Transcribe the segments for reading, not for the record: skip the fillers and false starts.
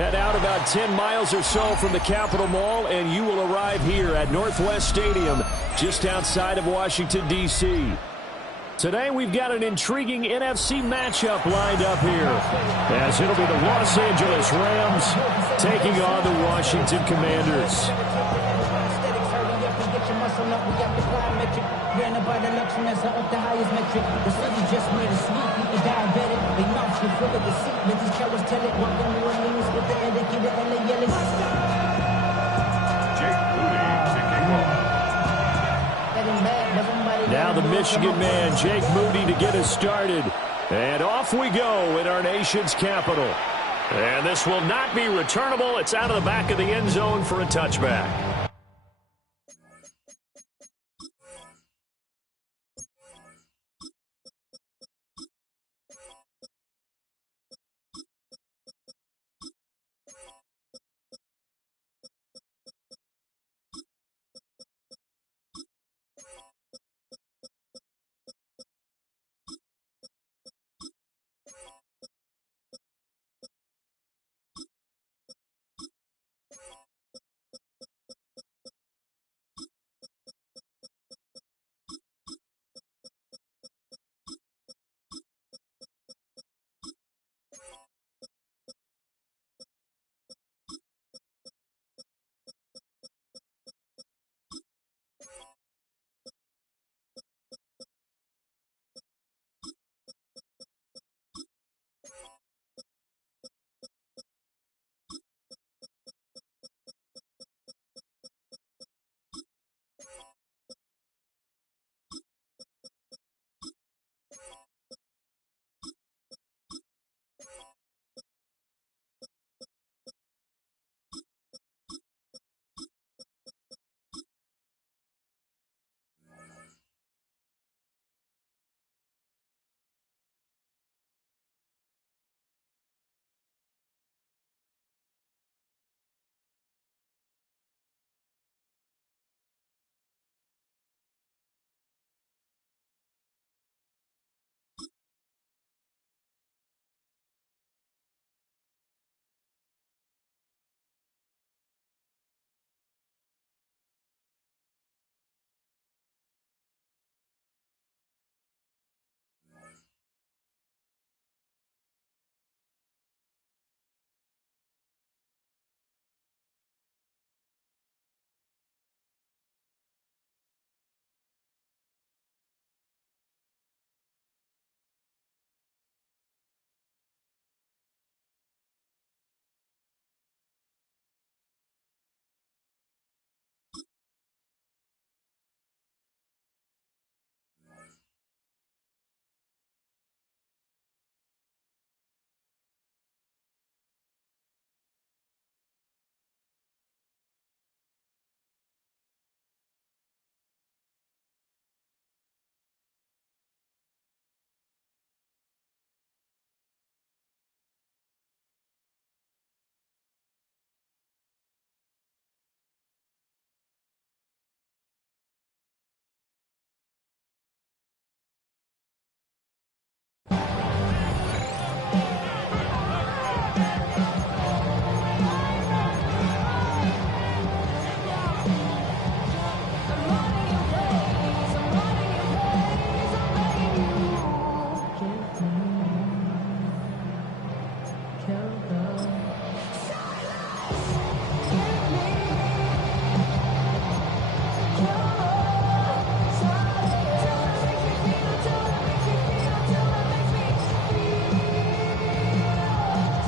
Head out about 10 miles or so from the Capitol Mall, and you will arrive here at Northwest Stadium, just outside of Washington, D.C. Today, we've got an intriguing NFC matchup lined up here, as it'll be the Los Angeles Rams taking on the Washington Commanders. Now the Michigan man, Jake Moody, to get us started. And off we go in our nation's capital. And this will not be returnable. It's out of the back of the end zone for a touchback.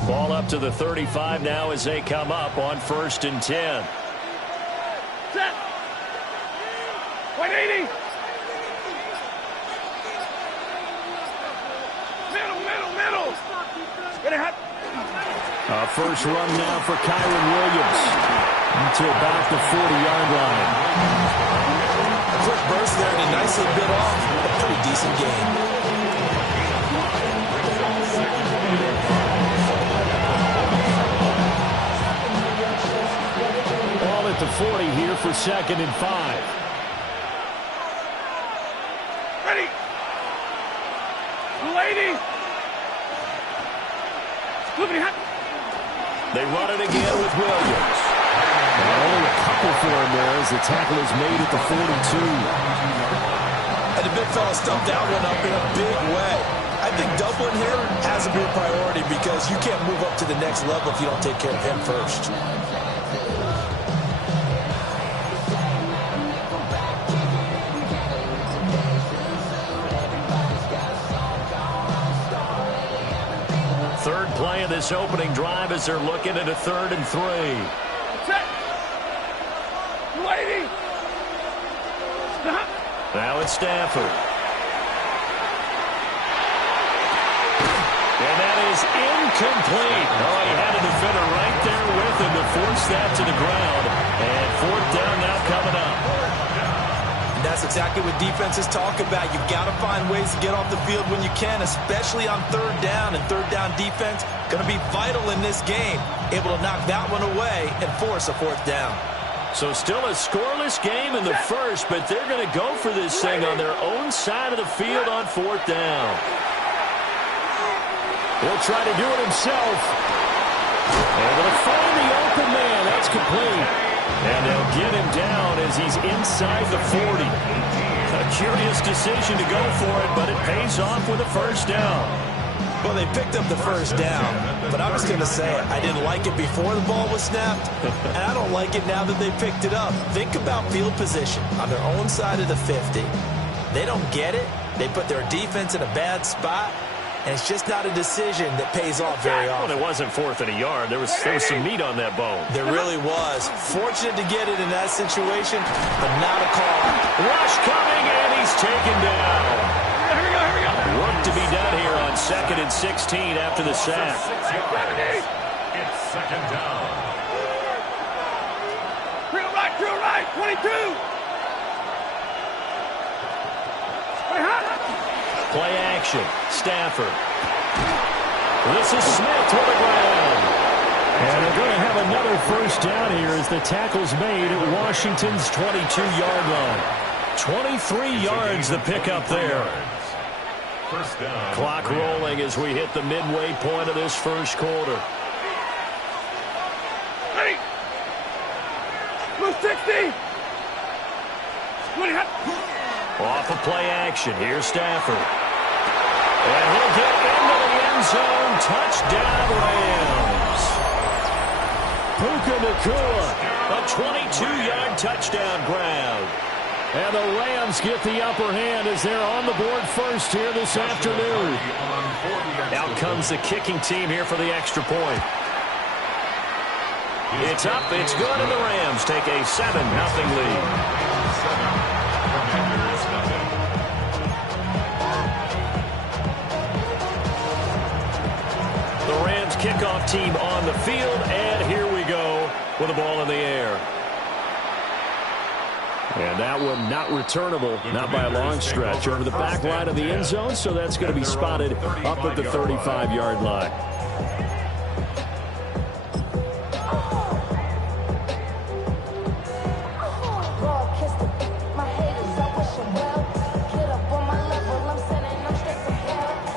Ball up to the 35 now as they come up on 1st and 10. Set. 180. Middle. Get ahead. First run now for Kyron Williams to about the 40-yard line. Quick burst there and he nicely bit off a pretty decent gain. Ball at the 40 here for 2nd and 5. Ready. 280. Moving hot. They run it again with Williams. Only a couple for him there as the tackle is made at the 42. And the big fella stumped that one up in a big way. I think doubling here has to be a priority because you can't move up to the next level if you don't take care of him first. Third play of this opening drive as they're looking at a 3rd and 3. Set. Lady. Stop. Now it's Stafford. And that is incomplete. Oh, he had a defender right there with him to force that to the ground. And 4th down now coming up. And that's exactly what defenses talk about. You've got to find ways to get off the field when you can, especially on 3rd down. And 3rd down defense going to be vital in this game. Able to knock that one away and force a 4th down. So still a scoreless game in the first, but they're going to go for this thing on their own side of the field on 4th down. He'll try to do it himself. Able to find the open man. That's complete. And they'll get him down as he's inside the 40. A curious decision to go for it, but it pays off with a 1st down. Well, they picked up the 1st down, but I was going to say I didn't like it before the ball was snapped, and I don't like it now that they picked it up. Think about field position on their own side of the 50. They don't get it. They put their defense in a bad spot, and it's just not a decision that pays off very often. Well, it wasn't 4th and a yard. There was some meat on that bone. There really was. Fortunate to get it in that situation, but not a call. Rush coming, and he's taken down. Here we go. Work to be done here on 2nd and 16 after the sack. It's 2nd down. Drill right, 22. Play action. Stafford. This is Smith to the ground. And they're going to have another 1st down here as the tackle's made at Washington's 22-yard line. 23 yards the pickup there. 1st down. Clock rolling as we hit the midway point of this first quarter. Ready. Blue 60. 20. Off of play action. Here's Stafford. And he'll get into the end zone. Touchdown, Rams. Puka Nacua. A 22-yard touchdown grab. And the Rams get the upper hand as they're on the board first here this afternoon. Out comes the kicking team here for the extra point. It's up, it's good, and the Rams take a 7-0 lead. The Rams kickoff team on the field, and here we go with the ball in the air. And that one not returnable, not by a long stretch, over the back line of the end zone, so that's going to be spotted up at the 35-yard line.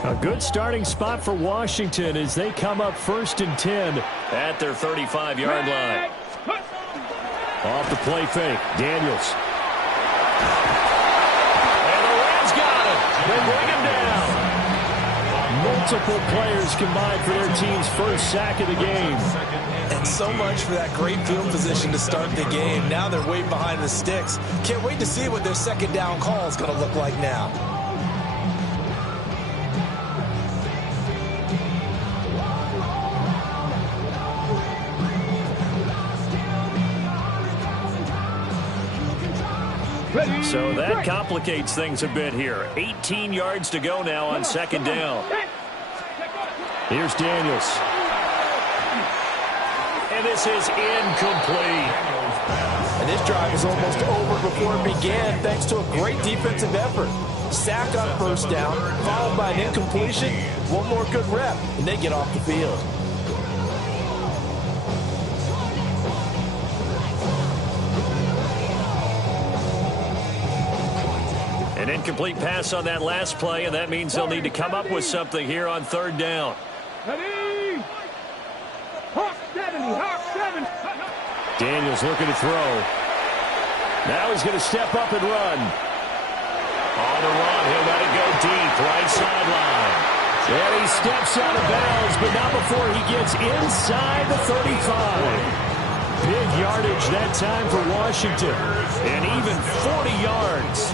A good starting spot for Washington as they come up 1st and 10 at their 35-yard line. Off the play fake, Daniels. And the Rams got him. They bring him down. Multiple players combined for their team's 1st sack of the game. And so much for that great field position to start the game. Now they're way behind the sticks. Can't wait to see what their 2nd down call is going to look like now. So that complicates things a bit here. 18 yards to go now on 2nd down. Here's Daniels. And this is incomplete. And this drive is almost over before it began thanks to a great defensive effort. Sack on 1st down, followed by an incompletion. One more good rep, and they get off the field. An incomplete pass on that last play, and that means they'll need to come up with something here on 3rd down. Ready. Hawk, steady. Daniels looking to throw. Now he's going to step up and run. On the run, he'll let it go deep, right sideline. And he steps out of bounds, but not before he gets inside the 35. Big yardage that time for Washington. And even 40 yards.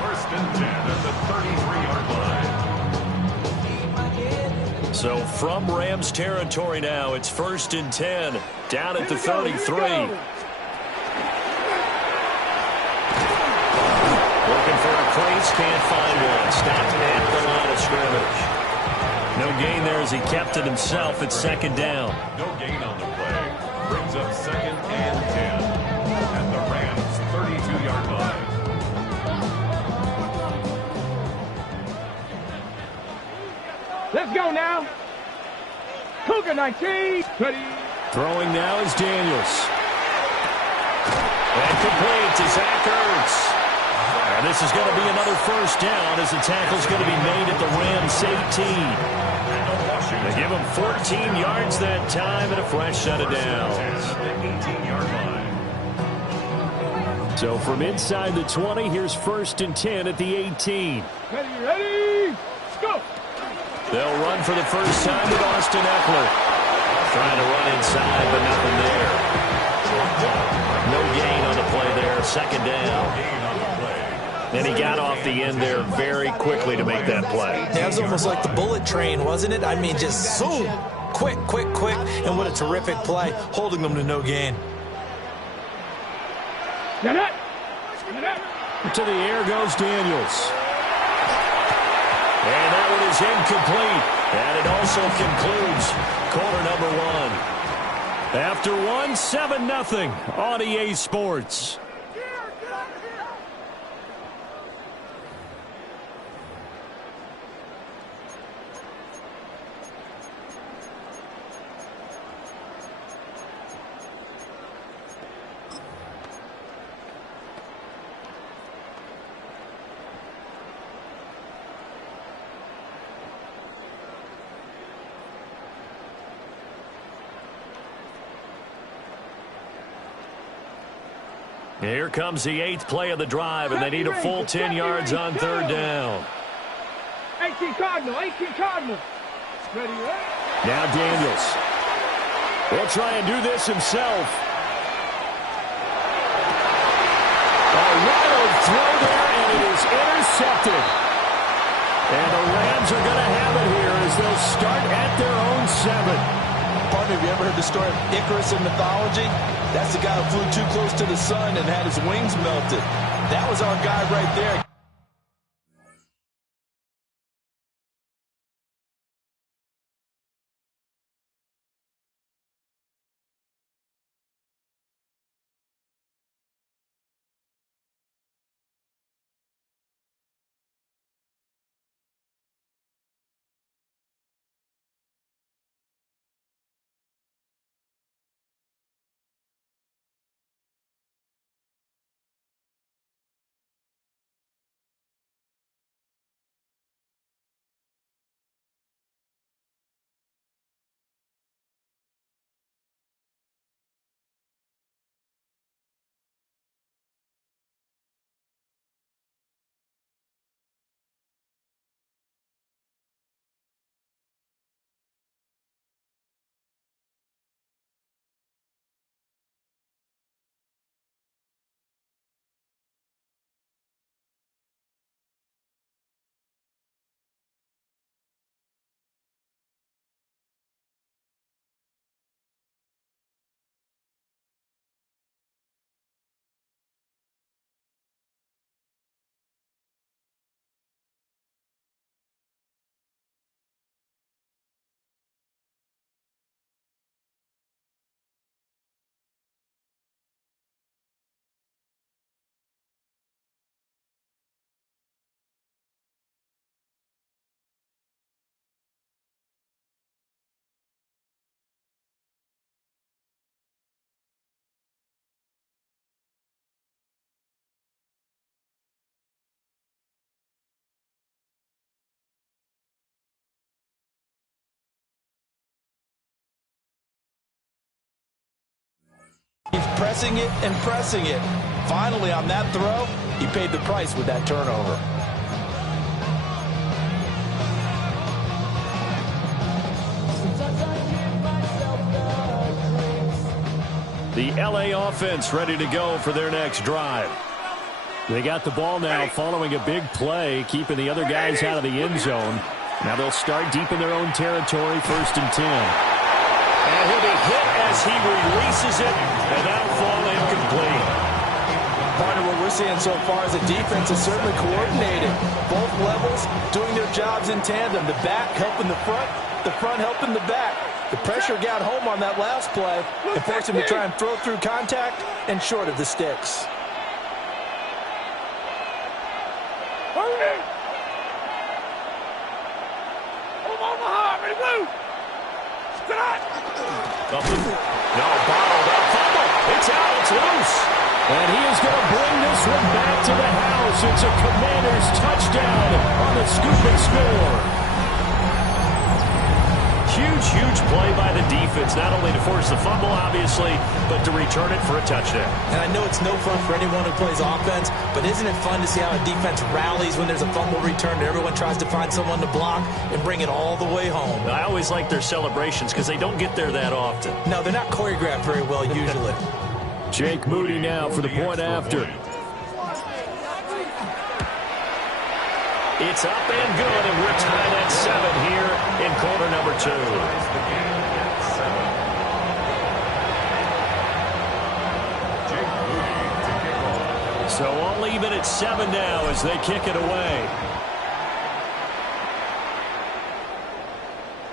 First and 10 at the 33-yard line. So from Rams territory now, it's first and 10, down at the 33. Looking for a place, can't find one. Stopped at the line of scrimmage. No gain there as he kept it himself at second down. No gain on the play. Brings up second and 10 at the Rams' 32-yard line. Let's go now. Cougar 19. Ready. Throwing now is Daniels. And complete to Zach Ertz. And this is going to be another first down as the tackle's going to be made at the Rams 18. They give him 14 yards that time and a fresh set of downs. So from inside the 20, here's first and 10 at the 18. Ready, go. They'll run for the first time with Austin Eckler. Trying to run inside, but nothing there. No gain on the play there, second down. And he got off the end there very quickly to make that play. That was almost like the bullet train, wasn't it? I mean, just zoom. Quick, quick, quick. And what a terrific play, holding them to no gain. To the air goes Daniels. And that one is incomplete. And it also concludes quarter number one. After one, 7-0 on EA Sports. Here comes the 8th play of the drive, and they need a full 10 yards on third down. 18 Cardinal. Ready. Now Daniels. He'll try and do this himself. A wild throw there, and it is intercepted. And the Rams are going to have it here as they'll start at their own 7. Partner, have you ever heard the story of Icarus in mythology? That's the guy who flew too close to the sun and had his wings melted. That was our guy right there. pressing it and pressing it. Finally, on that throw, he paid the price with that turnover. The LA offense ready to go for their next drive. They got the ball now following a big play, keeping the other guys out of the end zone. Now they'll start deep in their own territory, 1st and 10. And he'll be hit as he releases it, and that'll fall incomplete. Part of what we're seeing so far is the defense is certainly coordinated. Both levels doing their jobs in tandem. The back helping the front helping the back. The pressure got home on that last play and forced him to try and throw through contact and short of the sticks. No, bottled up fumble. It's out. It's loose. And he is going to bring this one back to the house. It's a Commanders touchdown on the scoop and score. Huge play by the defense, not only to force the fumble, obviously, but to return it for a touchdown. And I know it's no fun for anyone who plays offense, but isn't it fun to see how a defense rallies when there's a fumble return and everyone tries to find someone to block and bring it all the way home? I always like their celebrations because they don't get there that often. No, they're not choreographed very well usually. Jake Moody now for the point after. It's up and good, and we're tied at 7 here in quarter number 2. So all even at 7 now as they kick it away.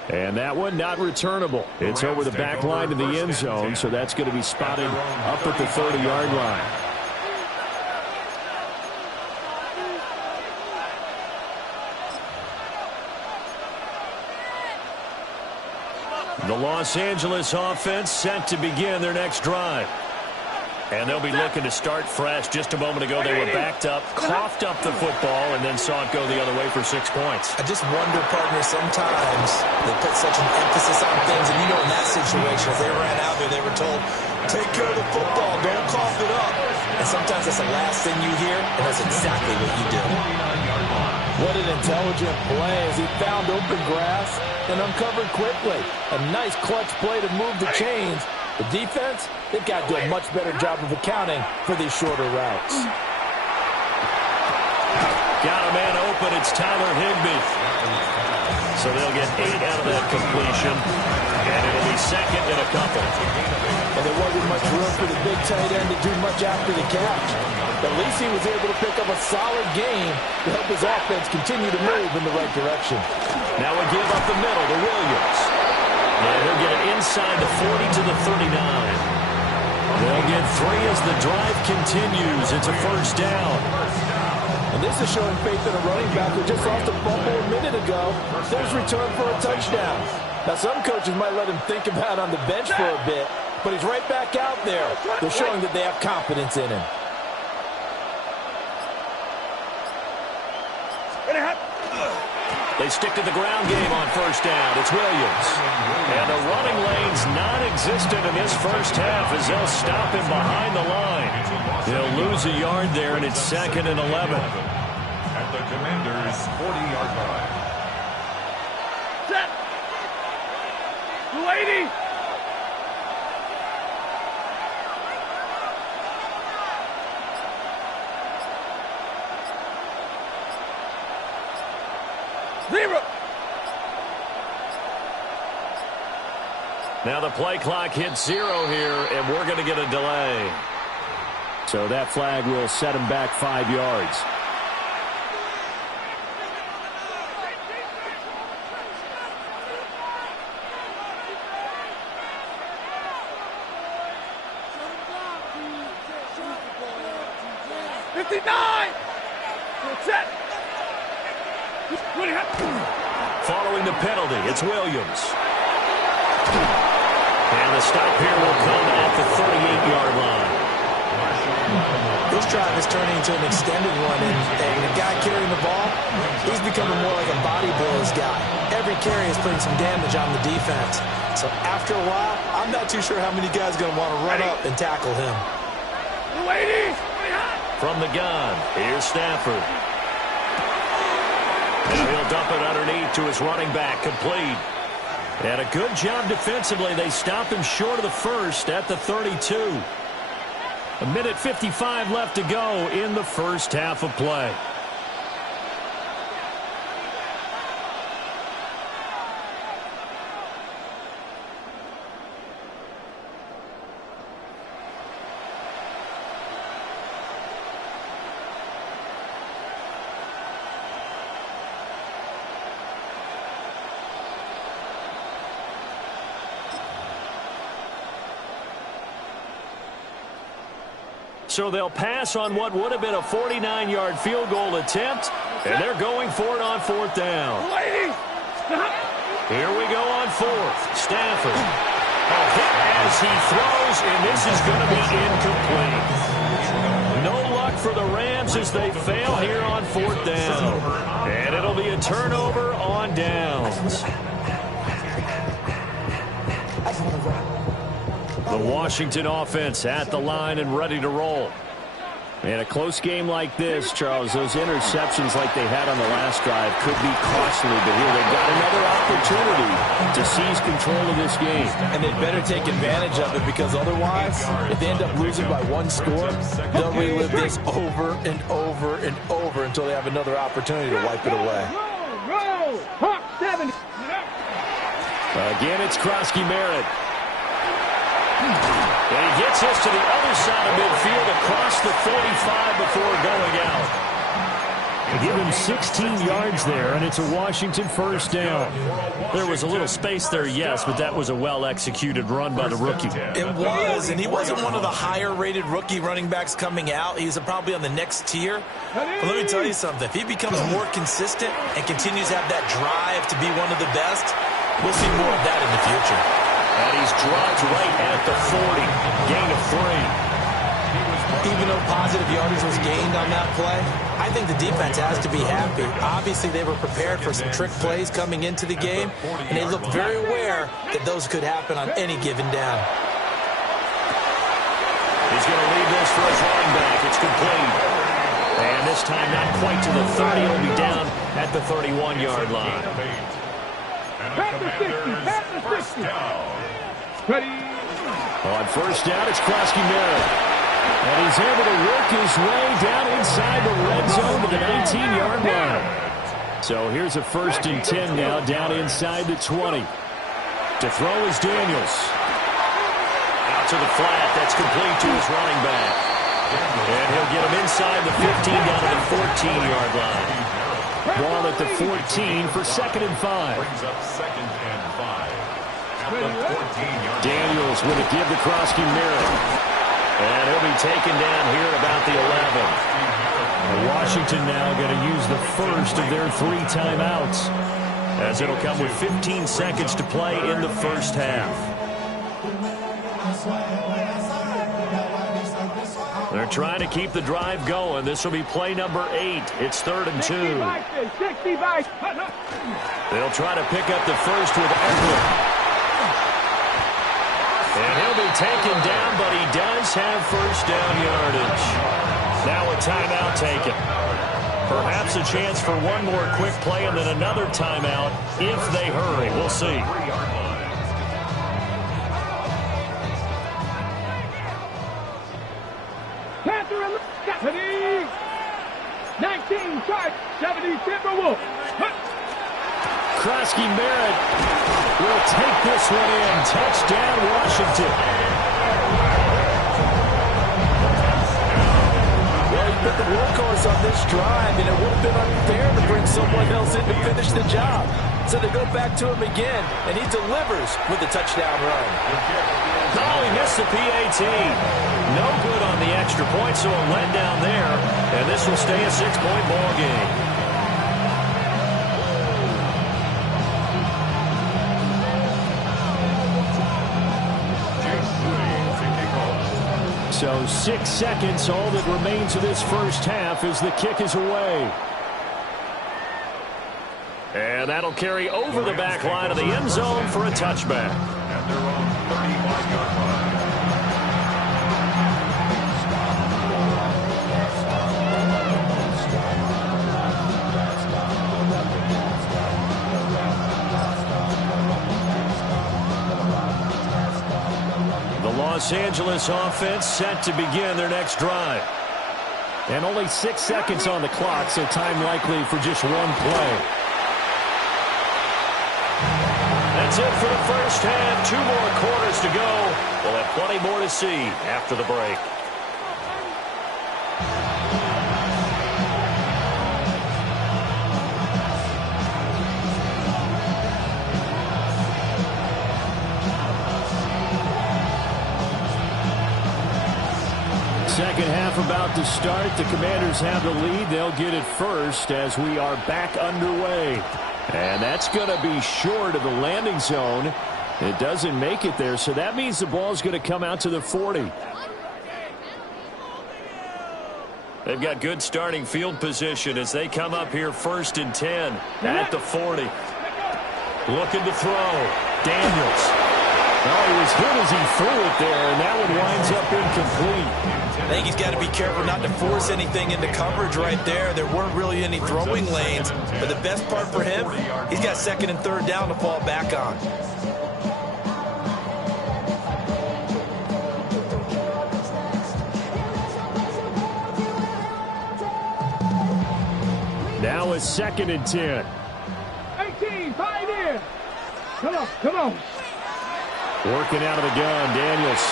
And that one not returnable. It's over the back line to the end zone, so that's going to be spotted up at the 30-yard line. The Los Angeles offense set to begin their next drive. And they'll be looking to start fresh. Just a moment ago, they were backed up, coughed up the football, and then saw it go the other way for 6 points. I just wonder, partner, sometimes they put such an emphasis on things. And, you know, in that situation, as they ran out there, they were told, take care of the football, don't cough it up. And sometimes that's the last thing you hear, and that's exactly what you do. What an intelligent play as he found open grass and uncovered quickly. A nice clutch play to move the chains. The defense, they've got to do a much better job of accounting for these shorter routes. Got a man open. It's Tyler Higbee. So they'll get 8 out of that completion, and it'll be second and a couple. And there wasn't much room for the big tight end to do much after the catch. At least he was able to pick up a solid game to help his offense continue to move in the right direction. Now a give up the middle to Williams. And he'll get it inside the 40 to the 39. They'll get 3 as the drive continues. It's a first down. And this is showing faith in a running back who just lost a fumble a minute ago. There's return for a touchdown. Now some coaches might let him think about on the bench for a bit, but he's right back out there. They're showing that they have confidence in him. They stick to the ground game on first down. It's Williams. And the running lane's non-existent in this first half as they'll stop him behind the line. They'll lose a yard there, and it's second and 11. At the Commanders' 40-yard line. Set. 280. Zero. Now the play clock hits 0 here, and we're going to get a delay. So that flag will set him back 5 yards. Set. Following the penalty, it's Williams. And the stop here will come at the 38-yard line. This drive is turning into an extended one, and the guy carrying the ball, he's becoming more like a body blows guy. every carry is putting some damage on the defense. So after a while, I'm not too sure how many guys are going to want to run up and tackle him. Ladies, From the gun, here's Stafford. Now he'll dump it underneath to his running back, complete. And a good job defensively. They stopped him short of the first at the 32. A minute 55 left to go in the first half of play. So they'll pass on what would have been a 49-yard field goal attempt, and they're going for it on fourth down. ladies, stop. Here we go on fourth. Stafford. A hit as he throws, and this is going to be incomplete. No luck for the Rams as they fail here on fourth down. And it'll be a turnover on downs. The Washington offense at the line and ready to roll. In a close game like this, Charles, those interceptions like they had on the last drive could be costly, but here they've got another opportunity to seize control of this game. And they'd better take advantage of it, because otherwise, if they end up losing by one score, they'll relive this over and over and over until they have another opportunity to wipe it away. Roll, Hawk 70. Again, it's Krosky-Merritt. And he gets us to the other side of midfield across the 45 before going out. They give him 16 yards there, and it's a Washington first down. There was a little space there, yes, but that was a well-executed run by the rookie. It was, and he wasn't one of the higher-rated rookie running backs coming out. He's probably on the next tier. But let me tell you something. If he becomes more consistent and continues to have that drive to be one of the best, we'll see more of that in the future. And he's dropped right at the 40. Gain of 3. Even though positive yardage was gained on that play, I think the defense has to be happy. Obviously, they were prepared for some trick plays coming into the game, and they looked very aware that those could happen on any given down. He's going to leave this for his running back. It's complete. And this time not quite to the 30. It'll be down at the 31-yard line. Pass the 60, pass the 60. Ready. On first down, it's Krosky-Merritt. And he's able to work his way down inside the red zone to the 19-yard line. So here's a 1st and 10 now, down inside the 20. To throw is Daniels. Out to the flat. That's complete to his running back. And he'll get him inside the 15 down to the 14-yard line. Ball at the 14 for 2nd and 5. Brings up 2nd and 5. At the 14-yard Daniels with a give to Krosky-Merritt. And he'll be taken down here at about the 11. Washington now going to use the first of their 3 timeouts, as it'll come with 15 seconds to play in the first half. They're trying to keep the drive going. This will be play number 8. It's 3rd and 2. 60 by. They'll try to pick up the first with Eckler. And he'll be taken down, but he does have first down yardage. Now a timeout taken. Perhaps a chance for one more quick play and then another timeout if they hurry. We'll see. Panther and 70. 19 charge. 70 Timberwolves. Krosky-Merritt will take this one in. Touchdown, Washington. Well, he's been the workhorse on this drive, and it would have been unfair to bring someone else in to finish the job. So they go back to him again, and he delivers with a touchdown run. Oh, he missed the PAT. No good on the extra point, so a letdown there. And this will stay a 6-point ball game. So 6 seconds, all that remains of this first half as the kick is away. And that'll carry over the back line of the end zone for a touchback. And they're on 35-yard line. The Los Angeles offense set to begin their next drive. And only 6 seconds on the clock, so time likely for just one play. That's it for the first half. 2 more quarters to go. We'll have plenty more to see after the break. Second half about to start. The Commanders have the lead. They'll get it first as we are back underway. And that's going to be short of the landing zone. It doesn't make it there, so that means the ball is going to come out to the 40. They've got good starting field position as they come up here 1st and 10 at the 40. Looking to throw. Daniels. Oh, he was hit as he threw it there, and that one winds up incomplete. I think he's got to be careful not to force anything into coverage right there. There weren't really any throwing lanes, but the best part for him, he's got 2nd and 3rd down to fall back on. Now it's 2nd and 10. 18, 5 in. Come on, come on. Working out of the gun, Daniels.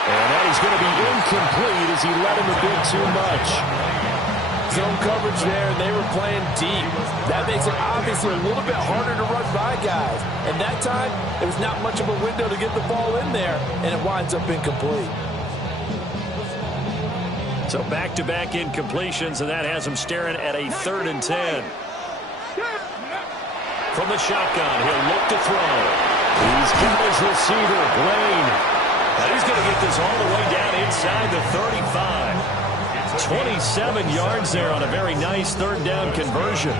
And that is going to be incomplete as he let him a bit too much. Zone coverage there, and they were playing deep. That makes it obviously a little bit harder to run by guys. And that time, there was not much of a window to get the ball in there, and it winds up incomplete. So back-to-back incompletions, and that has him staring at a 3rd and 10. From the shotgun, he'll look to throw. He's got his receiver, Blaine. And he's going to get this all the way down inside the 35. 27 yards there on a very nice 3rd down conversion.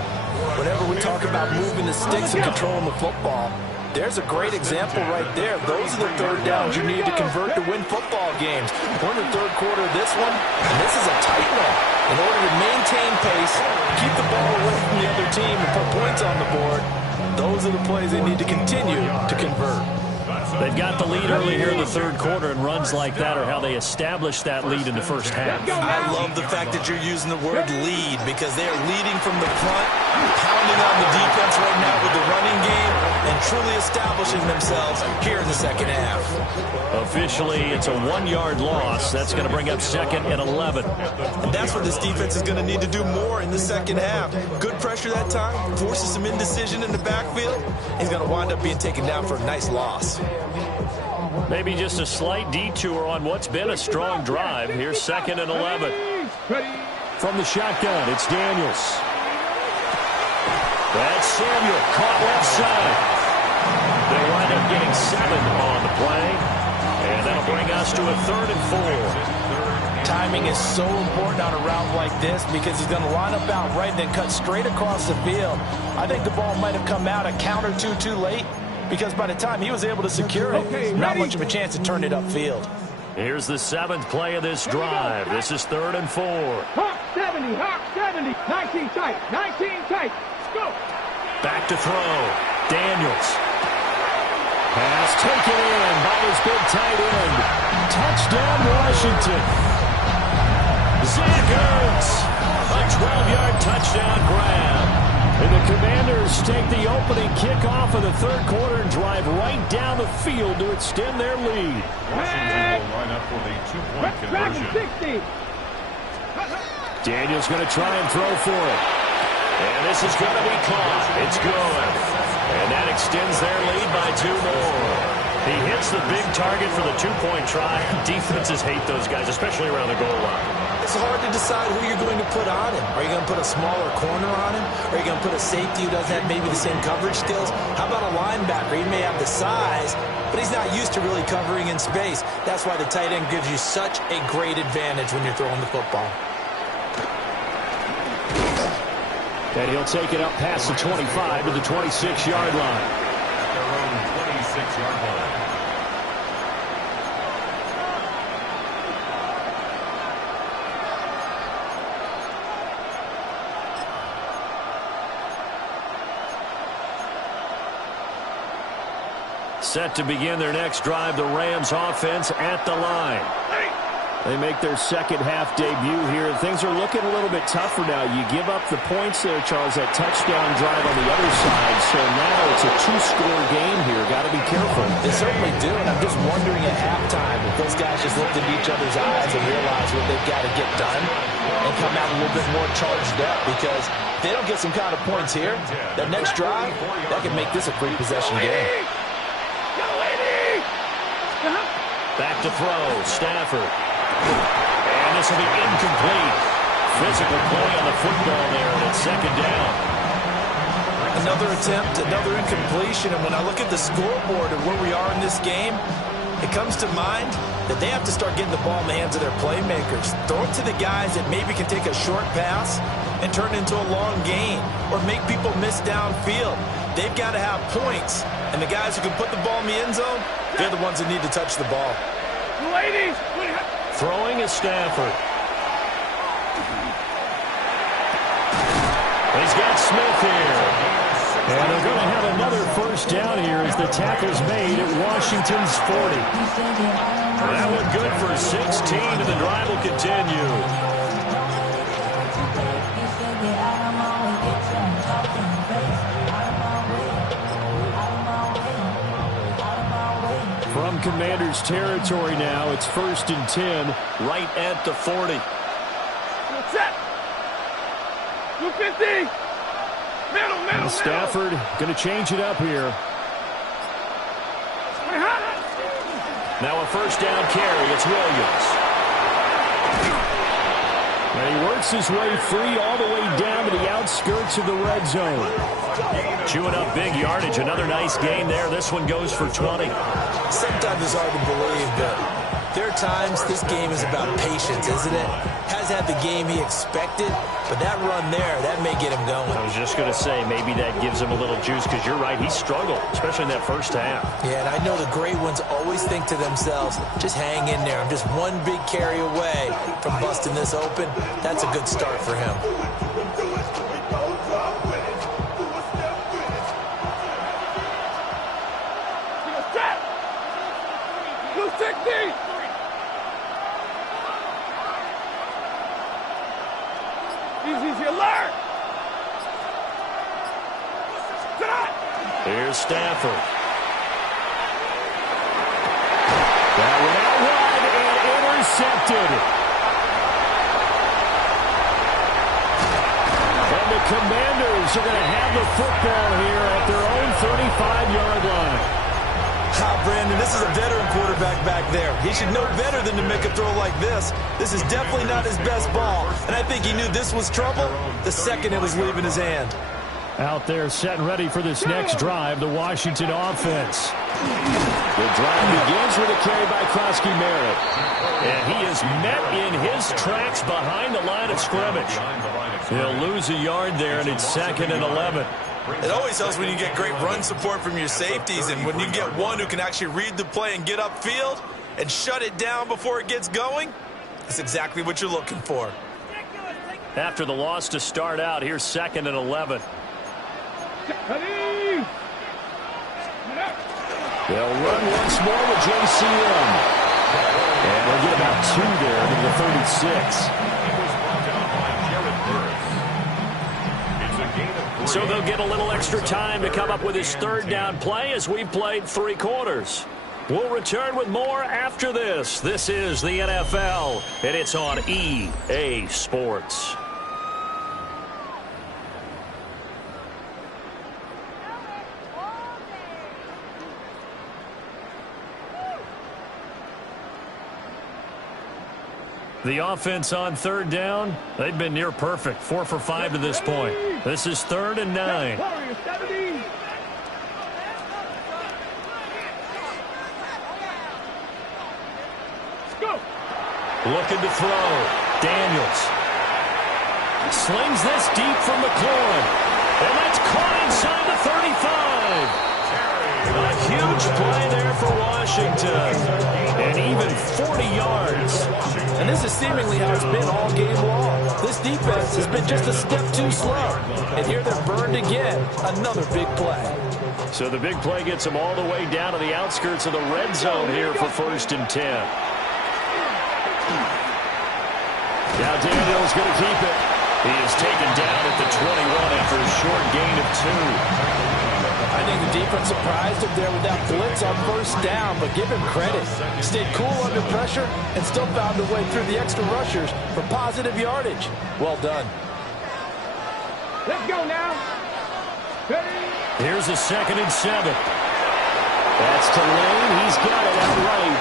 Whenever we talk about moving the sticks and controlling the football, there's a great example right there. Those are the 3rd downs you need to convert to win football games. We're in the 3rd quarter of this one, and this is a tight one. In order to maintain pace, keep the ball away from the other team, and put points on the board, those are the plays they need to continue to convert. They've got the lead early here in the 3rd quarter, and runs like that are how they establish that lead in the first half. I love the fact that you're using the word lead because they are leading from the front, pounding on the defense right now with the running game, and truly establishing themselves here in the 2nd half. Officially, it's a 1-yard loss. That's going to bring up 2nd and 11. And that's what this defense is going to need to do more in the 2nd half. Good pressure that time, forces some indecision in the backfield. He's going to wind up being taken down for a nice loss. Maybe just a slight detour on what's been a strong drive. Here's 2nd and 11. From the shotgun, it's Daniels. That's Samuel, caught left side. They wind up getting 7 on the play. And that'll bring us to a 3rd and 4. Timing is so important on a route like this because he's going to line up out right and then cut straight across the field. I think the ball might have come out a count or two too late because by the time he was able to secure it, not much of a chance to turn it upfield. Here's the 7th play of this drive. This is 3rd and 4. Hawk 70, Hawk 70. 19 tight, 19 tight. Go. Back to throw. Daniels. Pass taken in by his big tight end. Touchdown, Washington. Zach Ertz. A 12-yard touchdown grab. And the Commanders take the opening kickoff of the 3rd quarter and drive right down the field to extend their lead. Washington will line up for the 2-point conversion. 60. Daniels going to try and throw for it. And this is going to be caught. It's good. And that extends their lead by 2 more. He hits the big target for the 2-point try. Defenses hate those guys, especially around the goal line. It's hard to decide who you're going to put on him. Are you going to put a smaller corner on him? Are you going to put a safety who doesn't have maybe the same coverage skills? How about a linebacker? He may have the size, but he's not used to really covering in space. That's why the tight end gives you such a great advantage when you're throwing the football. And he'll take it up past the 25 to the 26-yard line. At their own 26-yard line. Set to begin their next drive, the Rams offense at the line. They make their second half debut here. Things are looking a little bit tougher now. You give up the points there, Charles, that touchdown drive on the other side. So now it's a two-score game here. Got to be careful. They certainly do, and I'm just wondering at halftime if those guys just looked into each other's eyes and realized what they've got to get done and come out a little bit more charged up, because if they don't get some kind of points here, that next drive, that could make this a three-possession game. Back to throw, Stafford. And this will be incomplete. Physical play on the football there, and it's second down. Another attempt, another incompletion, and when I look at the scoreboard and where we are in this game, it comes to mind that they have to start getting the ball in the hands of their playmakers. Throw it to the guys that maybe can take a short pass and turn it into a long gain or make people miss downfield. They've got to have points, and the guys who can put the ball in the end zone, they're the ones that need to touch the ball. Ladies, Throwing is Stafford. He's got Smith here. And they're going to have another first down here as the tackle's made at Washington's 40. That one good for 16, and the drive will continue. From Commander's territory now, it's 1st and 10, right at the 40. set. 250. Middle. Stafford going to change it up here. Now a first down carry. It's Williams. And he works his way free all the way down to the outskirts of the red zone. Chewing up big yardage. Another nice gain there. This one goes for 20. Sometimes it's hard to believe, but there are times this game is about patience, isn't it? Hasn't had the game he expected, but that run there, that may get him going. I was just going to say, maybe that gives him a little juice, because you're right, he struggled, especially in that first half. Yeah, and I know the great ones always think to themselves, just hang in there. I'm just one big carry away from busting this open. That's a good start for him. Easy alert! Here's Stafford. That went out wide and intercepted. And the Commanders are going to have the football here at their own 35-yard line. Brandon, this is a veteran quarterback back there. He should know better than to make a throw like this. This is definitely not his best ball, and I think he knew this was trouble the second it was leaving his hand. Out there set and ready for this next drive, the Washington offense. The drive begins with a carry by Krosky Merritt. And he is met in his tracks behind the line of scrimmage. He'll lose a yard there, and it's 2nd and 11. It always helps when you get great run support from your safeties, and when you get one who can actually read the play and get upfield and shut it down before it gets going, that's exactly what you're looking for. After the loss to start out, here's 2nd and 11. They'll run once more with JCM. And they'll get about 2 there to the 36. So they'll get a little extra time to come up with his third down play as we've played 3 quarters. We'll return with more after this. This is the NFL, and it's on EA Sports. The offense on third down, they've been near perfect. 4 for 5 to this point. This is 3rd and 9. Looking to throw. Daniels. Slings this deep from McLaurin. And that's caught inside the 35. A huge play there for Washington. And even 40 yards. And this is seemingly how it's been all game long. This defense has been just a step too slow. And here they're burned again. Another big play. So the big play gets them all the way down to the outskirts of the red zone here for 1st and 10. Now Daniel's going to keep it. He is taken down at the 21 after a short gain of 2. I think the defense surprised him there with that blitz on 1st down, but give him credit. Stayed cool under pressure and still found a way through the extra rushers for positive yardage. Well done. Let's go now. Here's a 2nd and 7. That's to Lane. He's got it outright.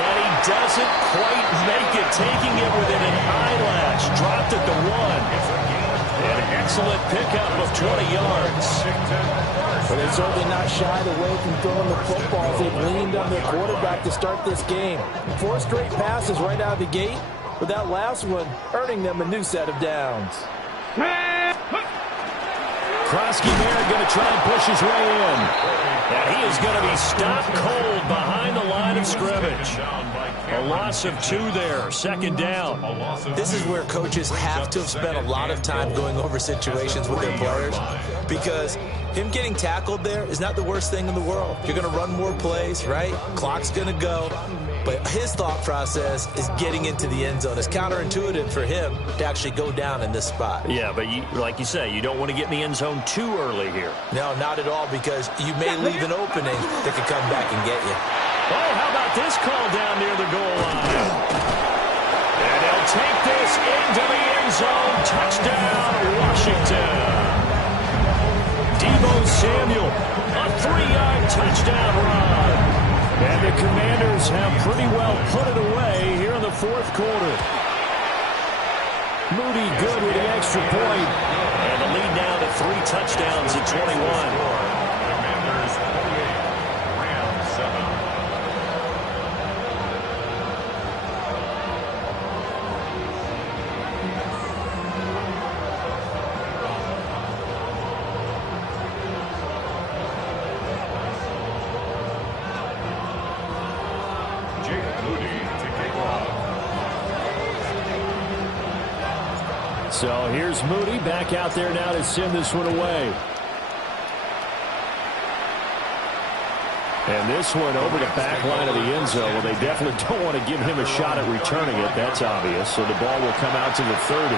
And he doesn't quite make it, taking it within an eyelash. Dropped at the 1. An excellent pickup of 20 yards. But they've certainly not shied away from throwing the football. They've leaned on their quarterback to start this game. 4 straight passes right out of the gate, with that last one earning them a new set of downs. Krosky-Mayer going to try and push his way in. And he is going to be stopped cold behind the line of scrimmage. A loss of 2 there, 2nd down. This is where coaches have to have spent a lot of time going over situations with their players, because him getting tackled there is not the worst thing in the world. You're going to run more plays, right? Clock's going to go. But his thought process is getting into the end zone. It's counterintuitive for him to actually go down in this spot. Yeah, but like you say, you don't want to get in the end zone too early here. No, not at all, because you may leave an opening that could come back and get you. Oh, how about this call down near the goal line? And he'll take this into the end zone. Touchdown, Washington. Deebo Samuel, a 3-yard touchdown run. And the Commanders have pretty well put it away here in the 4th quarter. Moody good with the extra point. And the lead now to 3 touchdowns at 21. Commanders 48, Rams 7. So here's Moody back out there now to send this one away. And this one over the back line of the end zone. Well, they definitely don't want to give him a shot at returning it. That's obvious. So the ball will come out to the 30.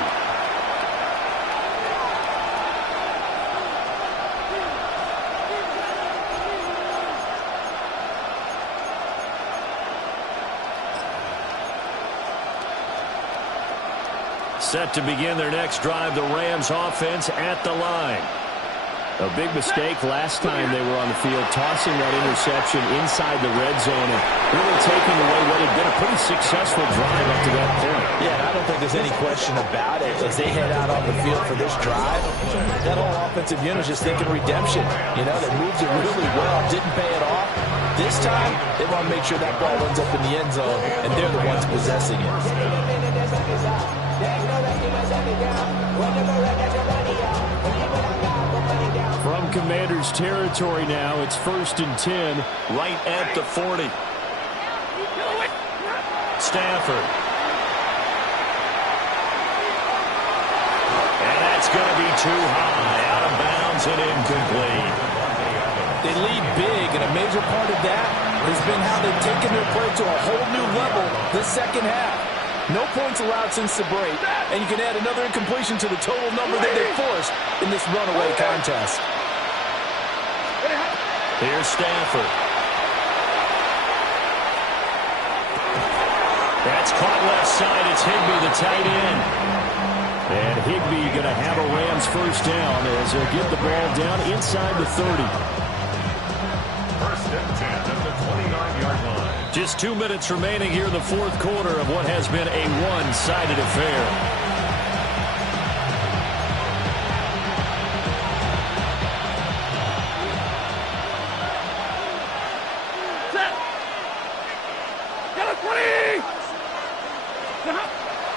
Set to begin their next drive, the Rams offense at the line. A big mistake last time they were on the field, tossing that interception inside the red zone and really taking away what had been a pretty successful drive up to that point. Yeah, I don't think there's any question about it. As they head out on the field for this drive, that whole offensive unit is just thinking redemption. You know, they moved it really well, didn't pay it off. This time, they want to make sure that ball ends up in the end zone, and they're the ones possessing it. From Commanders territory now, it's 1st and 10, right at the 40. Stafford. And that's going to be too high, out of bounds and incomplete. They lead big, and a major part of that has been how they've taken their play to a whole new level this second half. No points allowed since the break, and you can add another incompletion to the total number that they forced in this runaway contest. Here's Stafford. That's caught left side. It's Higbee, the tight end. And Higbee going to have a Rams first down as they get the ball down inside the 30. 1st and 10 at the 29-yard line. Just 2 minutes remaining here in the 4th quarter of what has been a one-sided affair.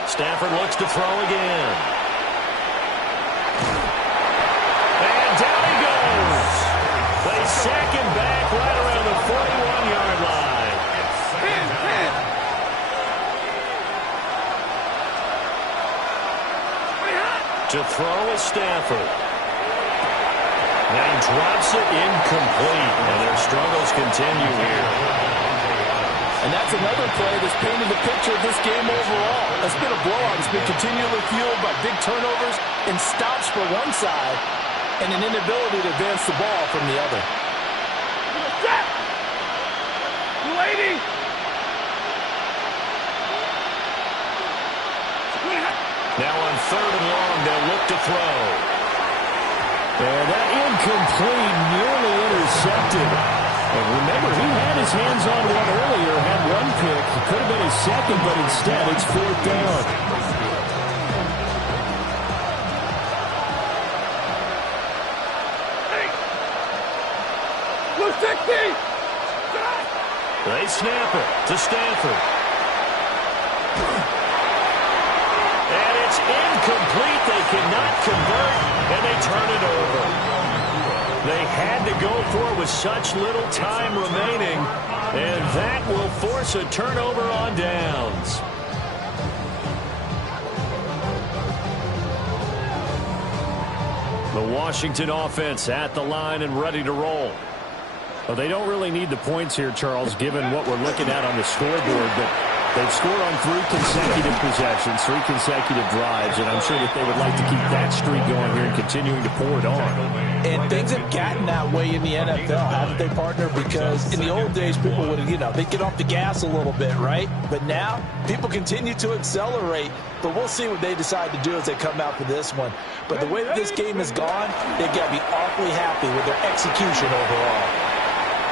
Stafford looks to throw again. And down he goes. They sack him back right around the 41-yard line. To throw is Stafford. Now he drops it incomplete, and their struggles continue here. And that's another play that's painted the picture of this game overall. It's been a blowout. It's been continually fueled by big turnovers and stops for one side and an inability to advance the ball from the other. Set! Lady! Now on 3rd and long, they'll look to throw. And that incomplete, nearly intercepted. And remember, he had his hands on one earlier, had one pick. It could have been his second, but instead it's 4th down. Blue 60! They snap it to Stafford. And it's incomplete. They cannot convert, and they turn it over. They had to go for it with such little time remaining, and that will force a turnover on downs. The Washington offense at the line and ready to roll. Well, they don't really need the points here, Charles, given what we're looking at on the scoreboard, but they've scored on 3 consecutive possessions, 3 consecutive drives, and I'm sure that they would like to keep that streak going here and continuing to pour it on. And things have gotten that way in the NFL, haven't they, partner? Because in the old days, people would, they'd get off the gas a little bit, right? But now, people continue to accelerate, but we'll see what they decide to do as they come out for this one. But the way that this game has gone, they've got to be awfully happy with their execution overall.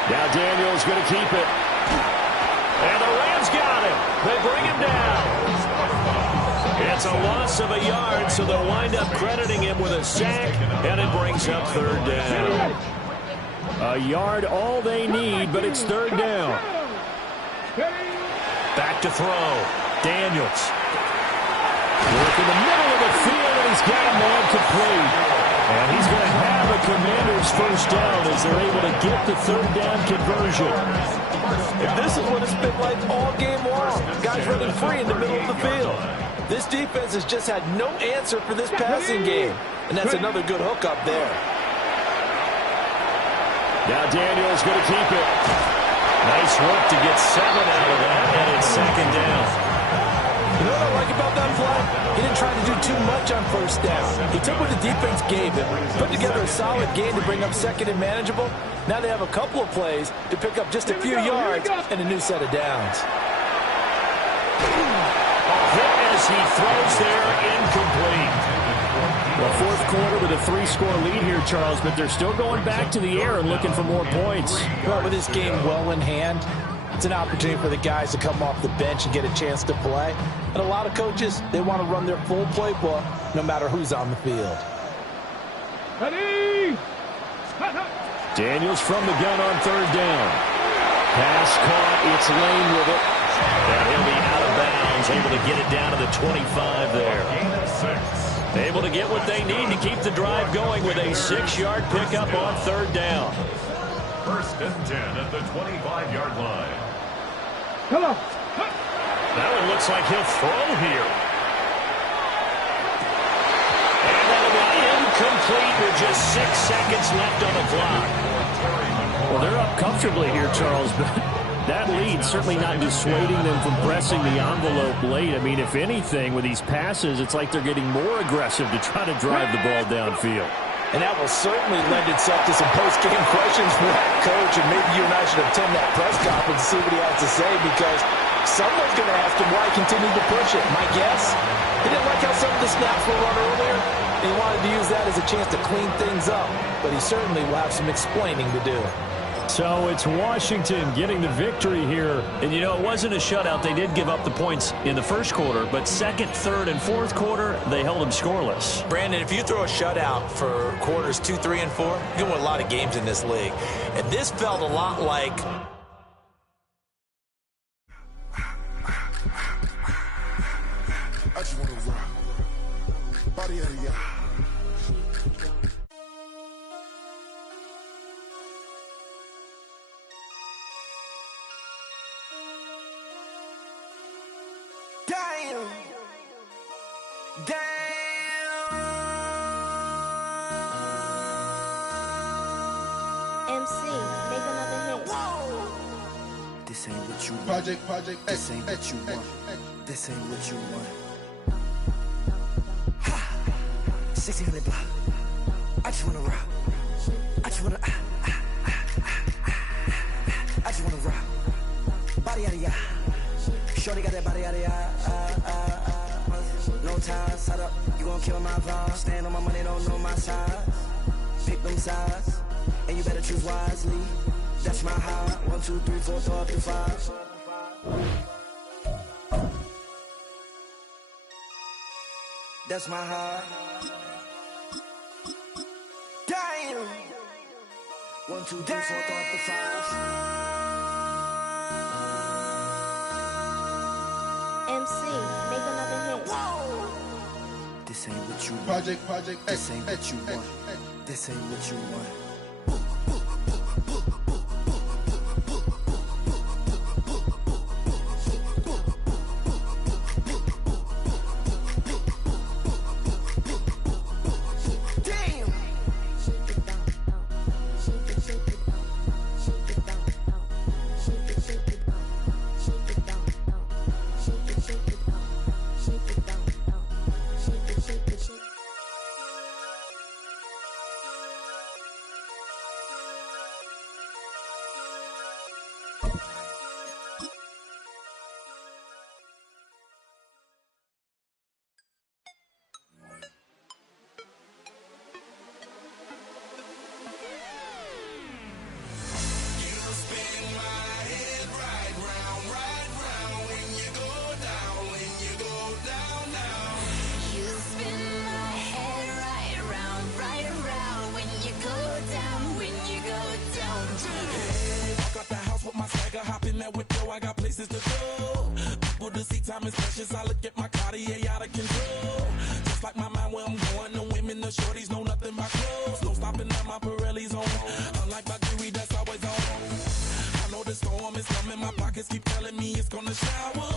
Now Daniel's going to keep it. And the Rams got him. They bring him down. It's a loss of a yard, so they'll wind up crediting him with a sack, and it brings up 3rd down. A yard all they need, but it's 3rd down. Back to throw. Daniels. Work in the middle of the field, and he's got a man complete. And he's going to have a Commander's 1st down as they're able to get the 3rd down conversion. And this is what it's been like all game long. Guys running free in the middle of the field. This defense has just had no answer for this passing game. And that's another good hookup there. Now Daniel's going to keep it. Nice work to get 7 out of that, and it's 2nd down. You know what I like about that play? He didn't try to do too much on 1st down. He took what the defense gave him, put together a solid game to bring up 2nd and manageable. Now they have a couple of plays to pick up just a few yards and a new set of downs. Hit as he throws there, incomplete. Well, 4th quarter with a 3-score lead here, Charles, but they're still going back to the air and looking for more points. Well, with this game well in hand, it's an opportunity for the guys to come off the bench and get a chance to play. And a lot of coaches, they want to run their full playbook no matter who's on the field. Ready! Daniels from the gun on 3rd down. Pass caught. It's Lane with it. And he'll be out of bounds, able to get it down to the 25 there. Able to get what they need to keep the drive going with a 6-yard pickup on 3rd down. 1st and 10 at the 25-yard line. Hello. That one looks like he'll throw here. And that'll be incomplete with just 6 seconds left on the clock. Well, they're up comfortably here, Charles, but that lead certainly not dissuading them from pressing the envelope late. I mean, if anything, with these passes, it's like they're getting more aggressive to try to drive the ball downfield. And that will certainly lend itself to some post-game questions for that coach, and maybe you and I should attend that press conference and see what he has to say, because someone's going to ask him why he continued to push it. My guess, he didn't like how some of the snaps were run earlier, and he wanted to use that as a chance to clean things up, but he certainly will have some explaining to do. So it's Washington getting the victory here. And, you know, it wasn't a shutout. They did give up the points in the 1st quarter, but 2nd, 3rd, and 4th quarter, they held them scoreless. Brandon, if you throw a shutout for quarters 2, 3, and 4, you're going to win a lot of games in this league. And this felt a lot like... I just want to rock. MC, make another hit. This ain't what you want. Project. This ain't what you want. This ain't what you want. 1600 block. I just wanna rock. I just wanna. I just wanna rock. Body out of ya. Shorty got that body out of ya. No time, set up. You gon' kill my vibe. Stand on my money, don't know my size. Pick them sides, and you better choose wisely. That's my high. 1, 2, 3, 4, 4 up to 5. That's my high. Damn. 1, 2, 3, 4, 4 up to 5. MC, make another hit. This ain't what you want. Project. This ain't what you want. This ain't what you want. I got places to go. People to see, time is precious. I look at my Cartier out of control. Just like my mind where I'm going. The women, the shorties know nothing but clothes. No stopping at my Pirelli's on. Unlike my jewelry that's always on. I know the storm is coming. My pockets keep telling me it's gonna shower.